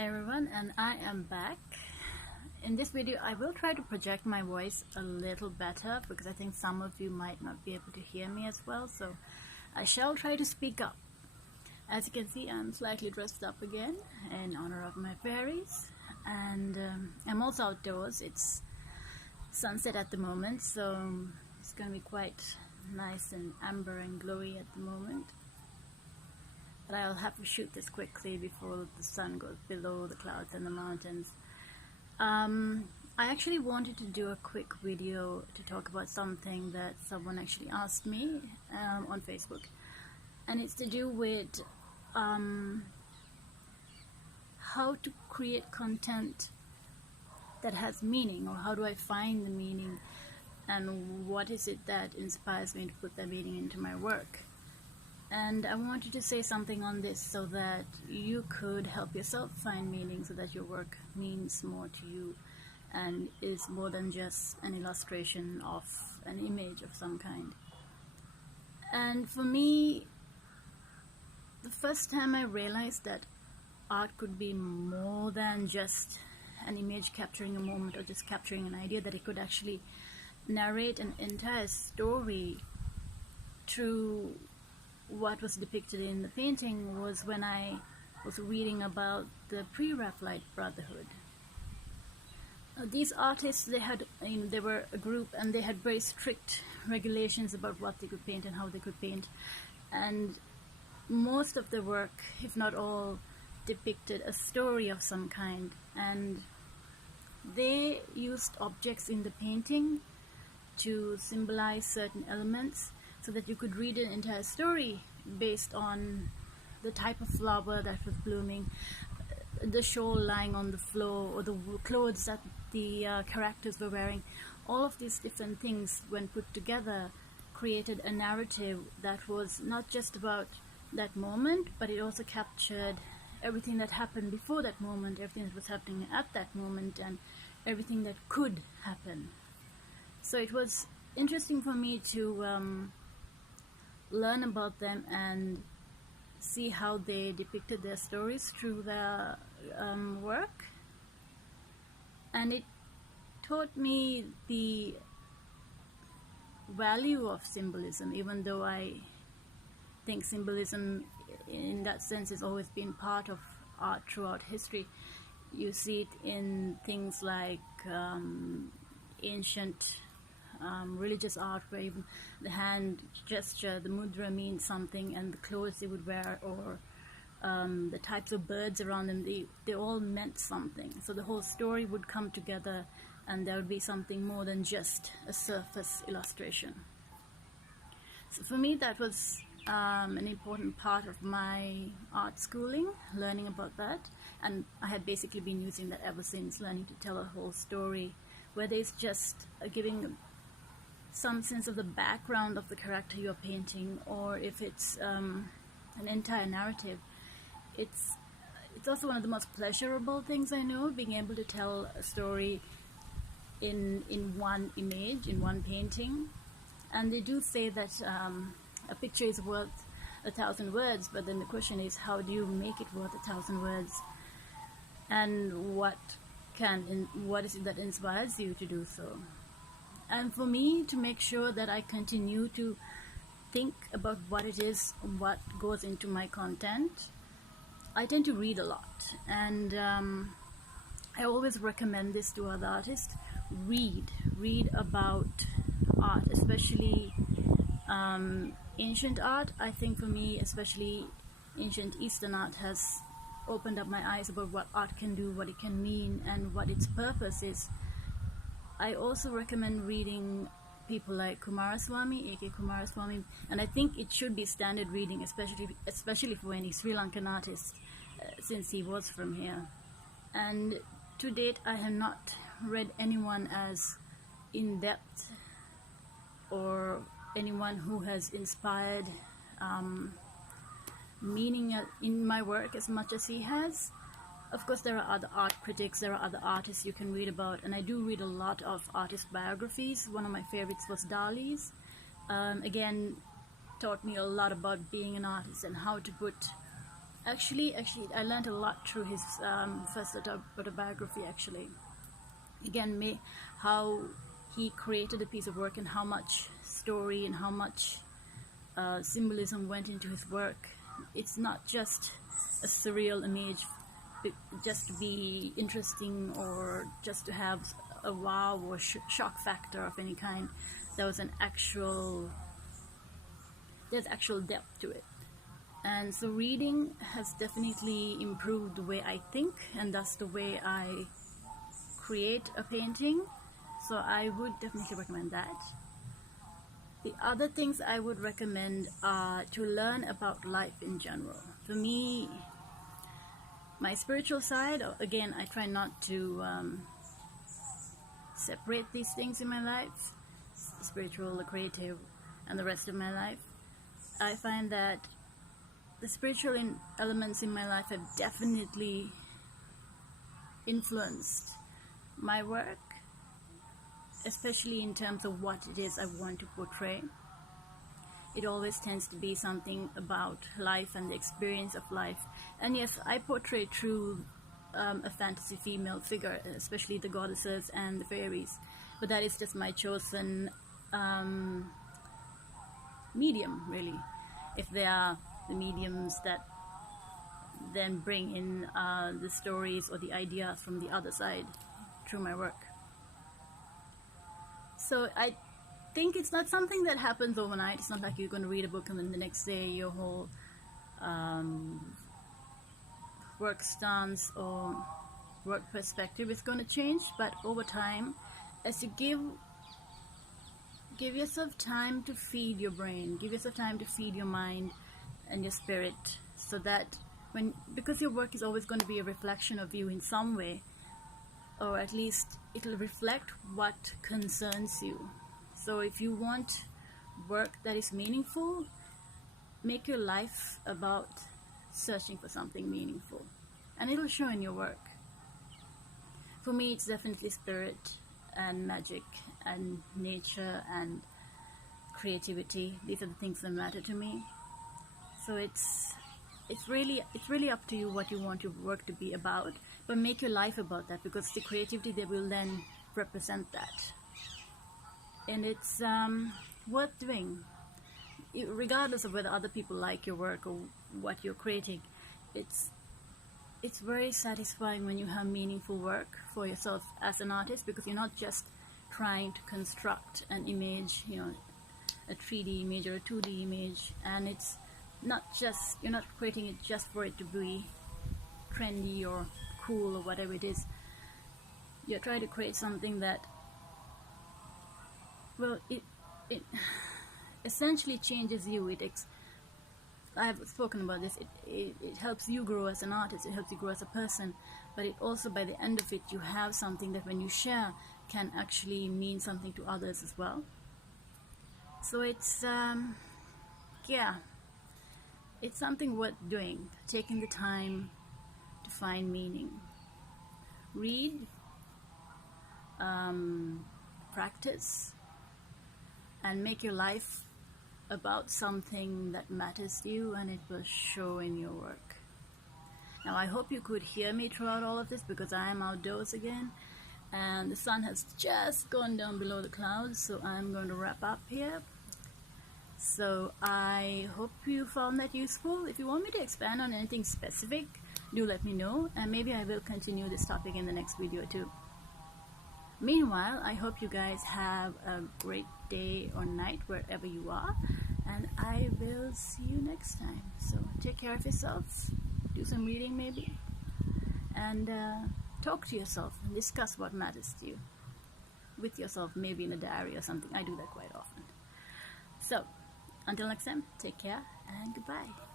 Hi everyone, and I am back. In this video I will try to project my voice a little better because I think some of you might not be able to hear me as well, so I shall try to speak up. As you can see, I'm slightly dressed up again in honor of my fairies, and I'm also outdoors. It's sunset at the moment, so it's going to be quite nice and amber and glowy at the moment. But I'll have to shoot this quickly before the sun goes below the clouds and the mountains. I actually wanted to do a quick video to talk about something that someone actually asked me on Facebook, and it's to do with how to create content that has meaning, or how do I find the meaning, and what is it that inspires me to put that meaning into my work. And I wanted to say something on this so that you could help yourself find meaning, so that your work means more to you and is more than just an illustration of an image of some kind. And for me, the first time I realized that art could be more than just an image capturing a moment or just capturing an idea, that it could actually narrate an entire story through what was depicted in the painting, was when I was reading about the pre-Raphaelite Brotherhood. These artists, they were a group, and they had very strict regulations about what they could paint and how they could paint, and most of the work, if not all, depicted a story of some kind, and they used objects in the painting to symbolize certain elements, so that you could read an entire story based on the type of flower that was blooming, the shawl lying on the floor, or the clothes that the characters were wearing. All of these different things, when put together, created a narrative that was not just about that moment, but it also captured everything that happened before that moment, everything that was happening at that moment, and everything that could happen. So it was interesting for me to learn about them and see how they depicted their stories through their work. And it taught me the value of symbolism, even though I think symbolism in that sense has always been part of art throughout history. You see it in things like ancient religious art, where even the hand gesture, the mudra, means something, and the clothes they would wear, or the types of birds around them, they all meant something. So the whole story would come together, and there would be something more than just a surface illustration. So for me, that was an important part of my art schooling, learning about that, and I had basically been using that ever since, learning to tell a whole story, whether it's just giving some sense of the background of the character you're painting, or if it's an entire narrative. It's also one of the most pleasurable things I know, being able to tell a story in one image, in one painting. And they do say that a picture is worth 1,000 words, but then the question is, how do you make it worth 1,000 words, and what is it that inspires you to do so? And for me, to make sure that I continue to think about what it is, what goes into my content, I tend to read a lot. And I always recommend this to other artists. Read about art, especially ancient art. I think for me, especially ancient Eastern art, has opened up my eyes about what art can do, what it can mean, and what its purpose is. I also recommend reading people like Kumaraswamy, A.K. Kumaraswamy, and I think it should be standard reading, especially for any Sri Lankan artist, since he was from here. And to date, I have not read anyone as in-depth, or anyone who has inspired meaning in my work as much as he has. Of course, there are other art critics, there are other artists you can read about, and I do read a lot of artist biographies. One of my favorites was Dali's. Again, taught me a lot about being an artist and how to put Actually, I learned a lot through his first autobiography. Actually, again, how he created a piece of work and how much story and how much symbolism went into his work. It's not just a surreal image, just to be interesting or just to have a wow or shock factor of any kind. There's actual depth to it. And so reading has definitely improved the way I think, and thus the way I create a painting. So I would definitely recommend that. The other things I would recommend are to learn about life in general. For me, my spiritual side, again, I try not to separate these things in my life, the spiritual, the creative, and the rest of my life. I find that the spiritual elements in my life have definitely influenced my work, especially in terms of what it is I want to portray. It always tends to be something about life and the experience of life. And yes, I portray through a fantasy female figure, especially the goddesses and the fairies, but that is just my chosen medium, really. If they are the mediums that then bring in the stories or the ideas from the other side through my work. So I think it's not something that happens overnight. It's not like you're going to read a book and then the next day your whole work stance or work perspective is going to change. But over time, as you give yourself time to feed your brain, give yourself time to feed your mind and your spirit, so that because your work is always going to be a reflection of you in some way, or at least it'll reflect what concerns you. So if you want work that is meaningful, make your life about searching for something meaningful, and it'll show in your work. For me, it's definitely spirit and magic and nature and creativity. These are the things that matter to me. So it's really up to you what you want your work to be about, but make your life about that, because the creativity that will then represent that, and it's worth doing, regardless of whether other people like your work or what you're creating. It's very satisfying when you have meaningful work for yourself as an artist, because you're not just trying to construct an image, a 3D image or a 2D image, and it's not just, you're not creating it just for it to be trendy or cool or whatever it is. You're trying to create something that, well, it essentially changes you. I have spoken about this. It helps you grow as an artist. It helps you grow as a person. But it also, by the end of it, you have something that when you share can actually mean something to others as well. So it's it's something worth doing, taking the time to find meaning. Read, practice, and make your life about something that matters to you, and it will show in your work. Now, I hope you could hear me throughout all of this, because I am outdoors again and the sun has just gone down below the clouds, so I'm going to wrap up here. So I hope you found that useful. If you want me to expand on anything specific, do let me know, and maybe I will continue this topic in the next video too. Meanwhile, I hope you guys have a great day or night wherever you are, and I will see you next time. So take care of yourselves, do some reading maybe, and talk to yourself and discuss what matters to you with yourself, maybe in a diary or something. I do that quite often. So until next time, take care and goodbye.